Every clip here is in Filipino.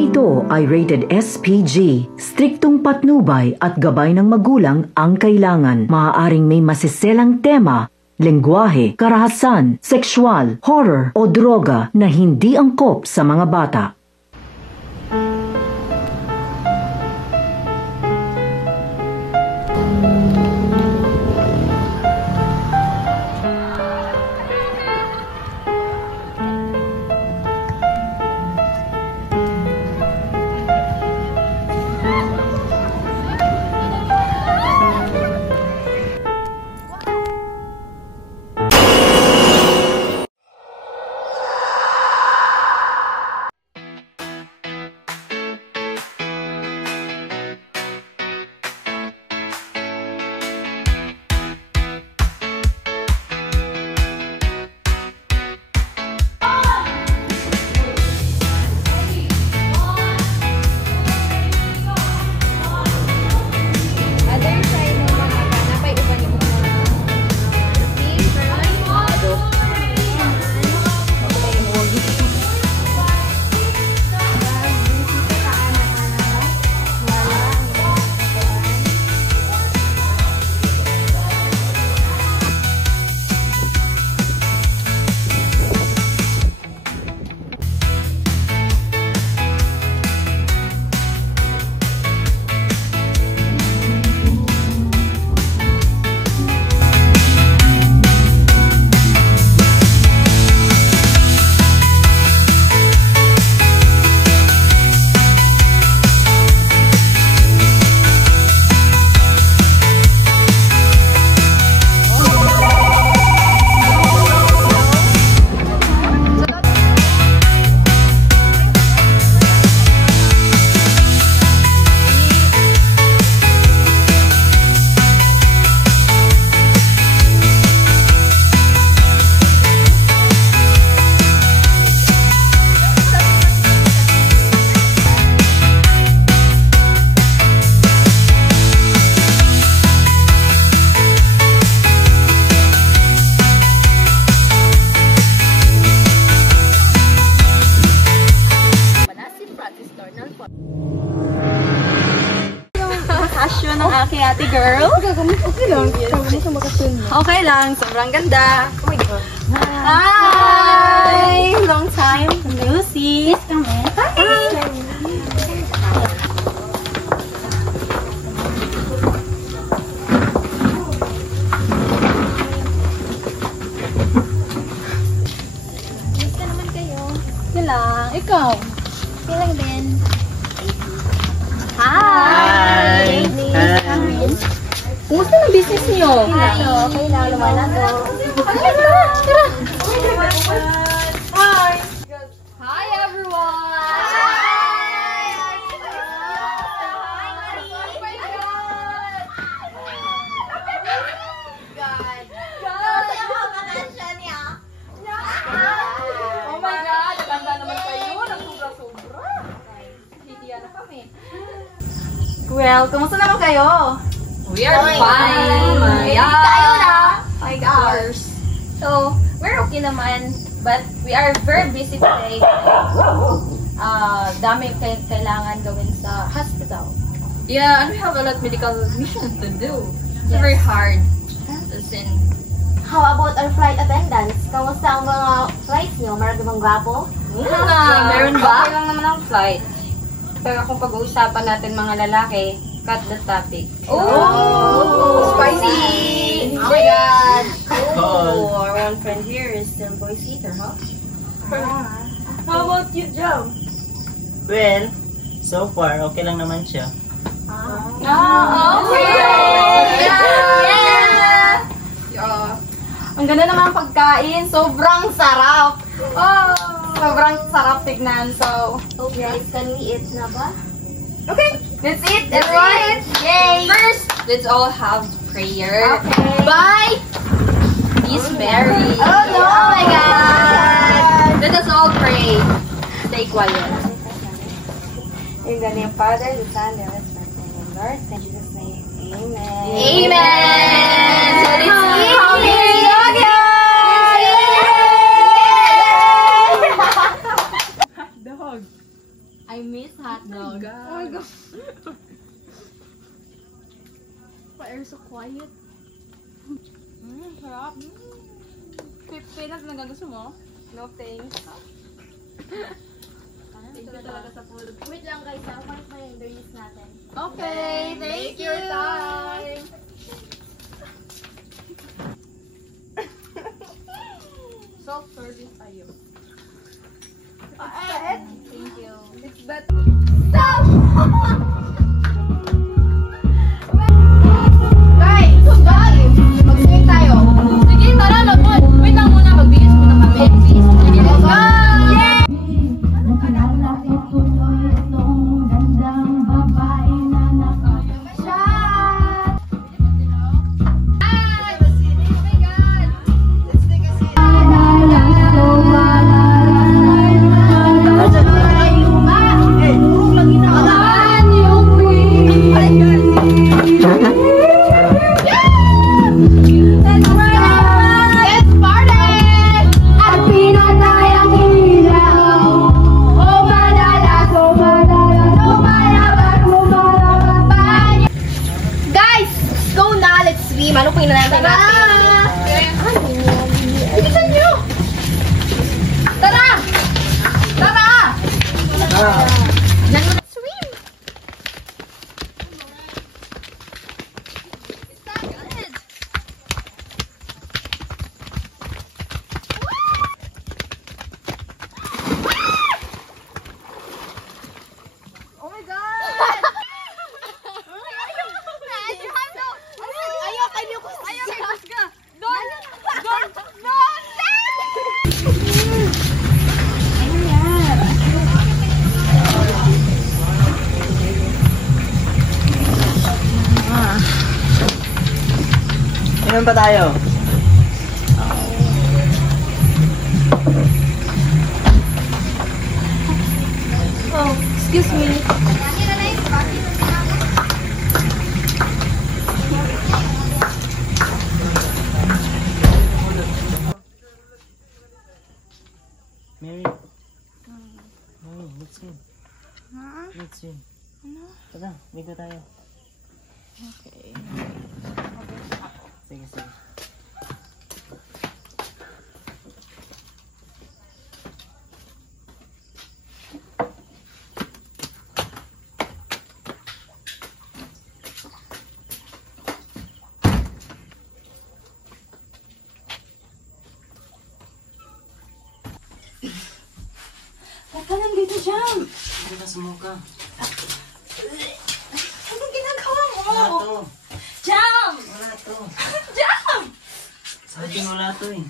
Programang ito ay rated SPG. Striktong patnubay at gabay ng magulang ang kailangan. Maaaring may masiselang tema, lengguwahe, karahasan, sexual, horror o droga na hindi angkop sa mga bata. Ng aking ate girl. Okay lang, sobrang ganda. Oh my God. Hi! Long time no see. Yes, come in. Hi! Yes ka naman kayo. Yun lang. Ikaw? Okay lang din. Hi! Kumusta ang business niyo? Okay lang, lumala to. Tara! Hi! Hi everyone! Oh my God! Ganda naman kayo! Nagsobra-sobra! Hihiya na kami. Well, kumusta naman kayo? We are fine! Tayo na! My gosh! So, we're okay naman. But we are very busy today. Dami kailangan gawin sa hospital. Yeah, and we have a lot of medical missions to do. It's very hard. Listen. How about our flight attendants? Kamusta ang mga flights nyo? Meron bang gwapo? Meron ba? Okay lang naman ang flight. Pero kung pag-uusapan natin mga lalaki, cut the topic. Oh! Spicy! Oh my God! Oh, our one friend here is still boy seater, huh? How about you, Joe? Well, so far, okay lang naman siya. Okay! Yeah! Ang ganda naman pagkain. Sobrang sarap. Oh, sobrang sarap tignan. So, Okay, can we eat na ba? okay. Let's eat, everyone. Yay! First, let's all have prayer. Okay. Bye! Miss Mary. Oh no! Oh my God! Let us all pray. Stay quiet. In the name of Father, the Son, and the Spirit, and the Lord, in Jesus' name, Amen. Amen! So let's eat. Happy Yoga! Dog. I miss hotdog. Oh my God. Why are you so quiet? Sarap. Peanut na gusto mo? No thanks. Thank you talaga sa food. Wait lang guys, kumalit pa yung berries natin. Okay, thank you. Your time. Self-service tayo. Thank you. It's better. Guys! Mag-swing tayo. Sige, tara, mag-wait. Wait lang muna, magbihis muna kami. Sige, let's go! Yay! Ano po inanatin natin? Bilisan nyo! Tara! Tara! Swim! Oh my God! Ilan pa tayo? Oh, excuse me. Mary. Mary, let's swim. Let's swim. Tara, bigo tayo. Okay. Sige, sige. Baka nandito siya. Hindi ka sumuka. Anong ginagawa mo? Wala to. Jam! Wala to. Jam! Sabi wala to eh.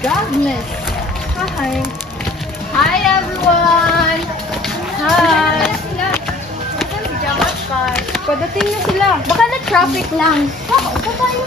Goodness. Hi. Hi everyone. Hi. Padating na sila. Baka na-traffic lang. Upo tayo.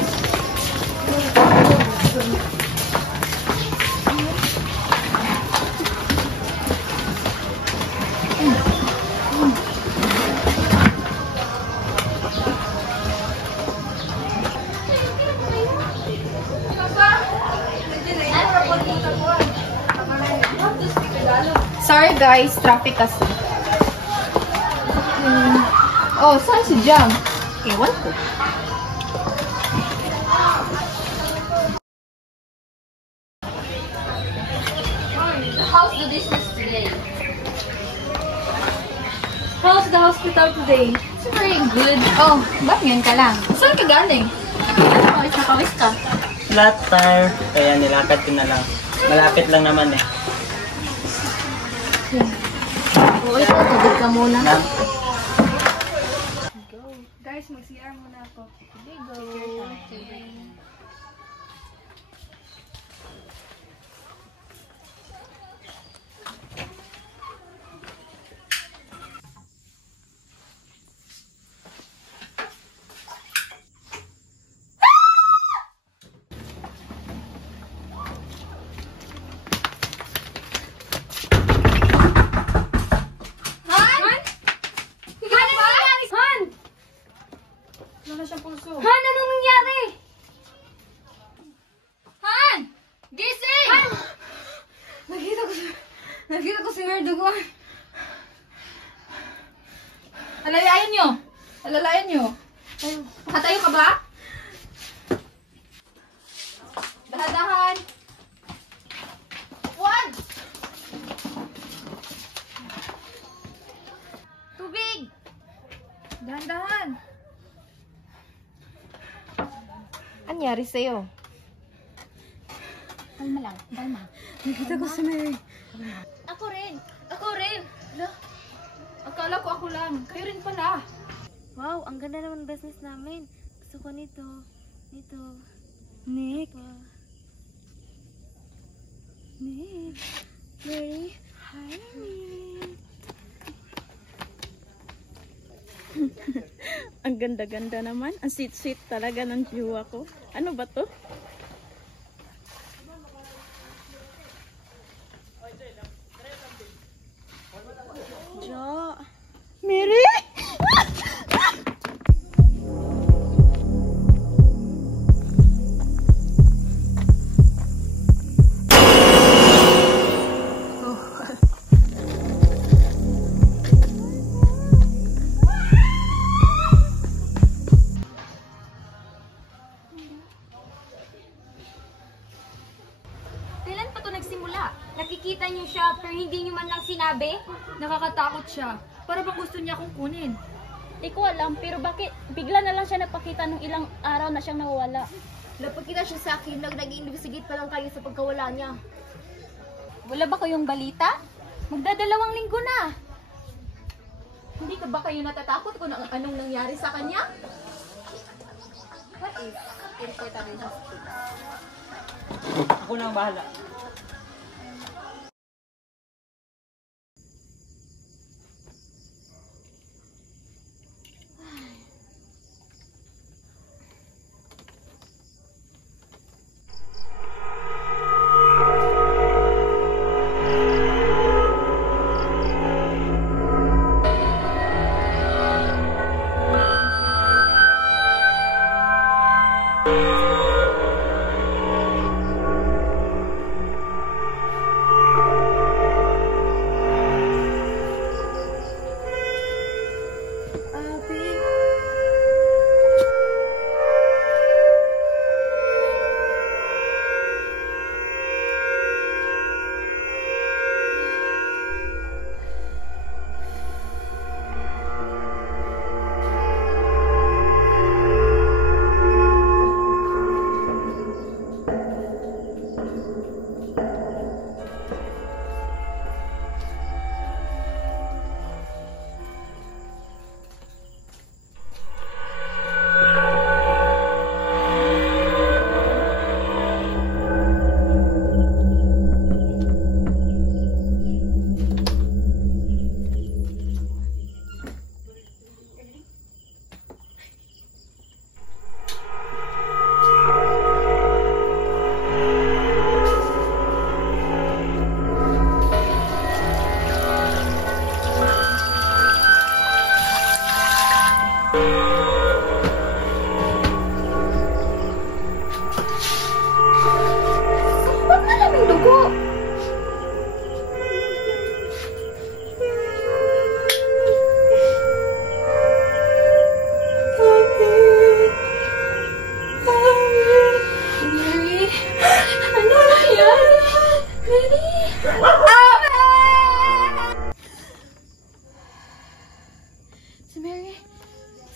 Sorry guys, traffic kasi. Oh, saan si Jam? Ewan ko. How's the business today? How's the hospital today? It's very good. Oh, ba't ngayon ka lang? Saan ka galing? Kawis na kawis ka. Flat tire. Kaya nilakad ko na lang. Malapit lang naman eh. Oo, ito, tubig ka muna. Na, Guys, mag-CR muna ako. Okay, go. Han, anong nangyari? Han! Gising! Han! Nakita ko si Merdugon. Alalayan nyo! Alalayan nyo! Nakatayo ka ba? Dahan-dahan! Juan! Tubig! Dahan-dahan! Anyari sa'yo? Kalma lang, kalma. Nakita ko si Mary. Ako rin! Ako rin! Ala, akala ko ako lang. Kayo rin pala. Wow, ang ganda naman business namin. Gusto ko nito. Nito. Nick. Nick. Mary. Hi, Nick. Ang ganda-ganda naman. Ang sweet-sweet talaga ng jowa ko. Ano ba to? Jo. Mary? Kailan pa to nagsimula? Nakikita niyo siya pero hindi niyo man lang sinabi? Nakakatakot siya. Para bang gusto niya akong kunin. Di ko alam, pero bakit bigla na lang siya nagpakita nung ilang araw na siyang nawawala? Napagkita siya sa akin, nag-investigate pa lang kayo sa pagkawala niya. Wala ba kayong balita? Magdadalawang linggo na. Hindi ka ba kayo natatakot kung anong nangyari sa kanya? What is important in hospital? ako na ang bahala.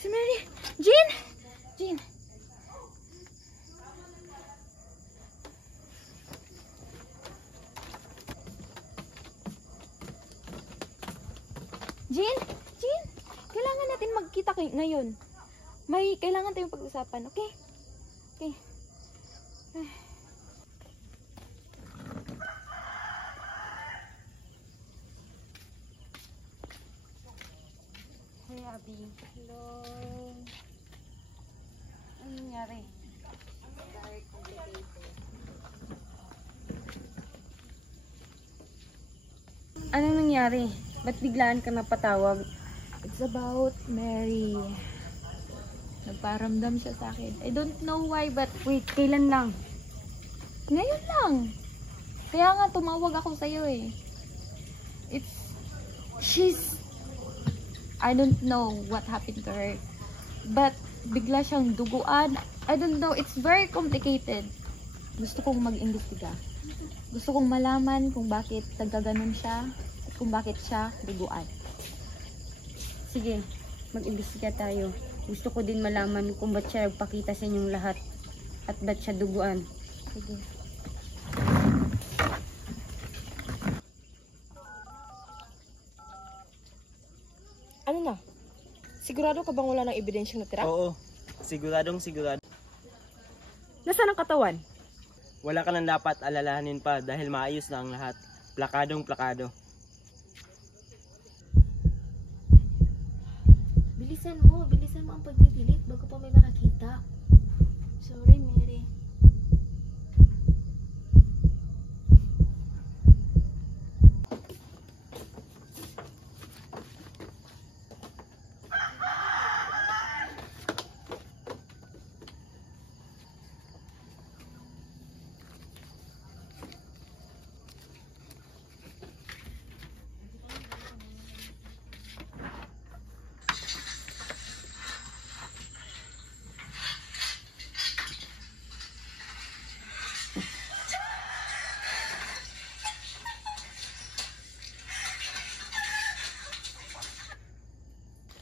Si Mary. Jean! Jean. Jean! Jean! Kailangan natin magkita ngayon. May kailangan tayong pag-usapan, okay? Okay. Hey, Abby. Hello. Ano nangyari? Very complicated. Anong nangyari? Ba't biglaan ka napatawag? It's about Mary. Nagparamdam siya sa akin. I don't know why, but Wait, kailan lang? ngayon lang. Kaya nga tumawag ako sa'yo eh. I don't know what happened to her. But bigla siyang duguan. I don't know, it's very complicated. Gusto kong mag-imbestiga. Gusto kong malaman kung bakit nagkaganon siya at kung bakit siya duguan. Sige, mag-imbestiga tayo. Gusto ko din malaman kung ba't siya nagpakita sa inyong lahat at ba't siya duguan. Sige. Ano na? Sigurado ka bang wala ng ebidensyang natira? Oo, siguradong sigurado. Nasaan ang katawan? Wala ka nang dapat alalahanin pa dahil maayos na ang lahat. Plakadong plakado. Bilisan mo ang pagdidelete bago pa may makakita. Sorry, Mary.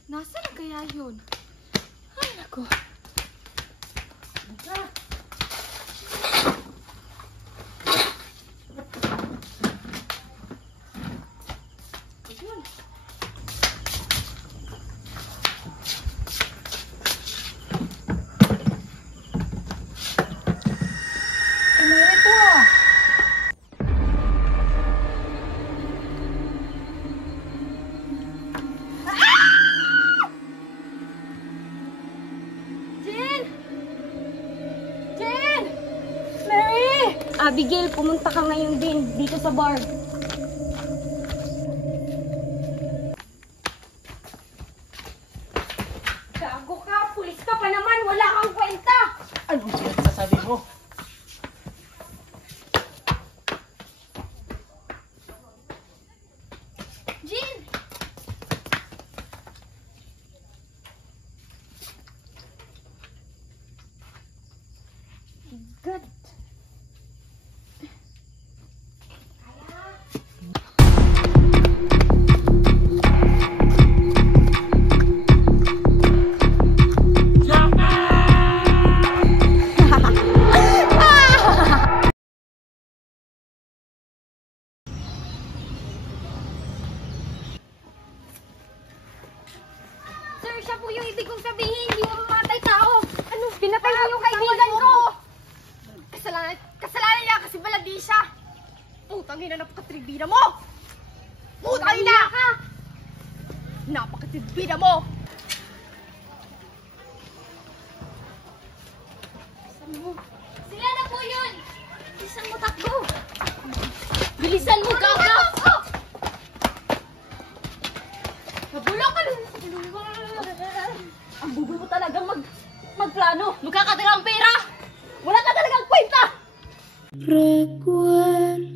Nasaan kaya yun? Ay, naku. Abigail, pumunta ka ngayon din dito sa bar. Gago ka! Pulis ka pa naman! Wala kang kwenta! Anong sinasabi mo? Jean! God. Sir, siya po yung ibig kong sabihin. Hindi mo mamatay tao. Ano? Pinatay mo yung kaibigan ko. Kasalanan niya kasi baladi siya. Putang ina, napakatribida mo. Putang ina ka. Napakatribida mo. Sila na po yun. Bilisan mo, takbo. Bilisan mo, gaga. Nabulok ka nun. Ang bubul mo talagang magplano. Magkakatira ang pera. Wala ka talagang kwenta. Recuérdame.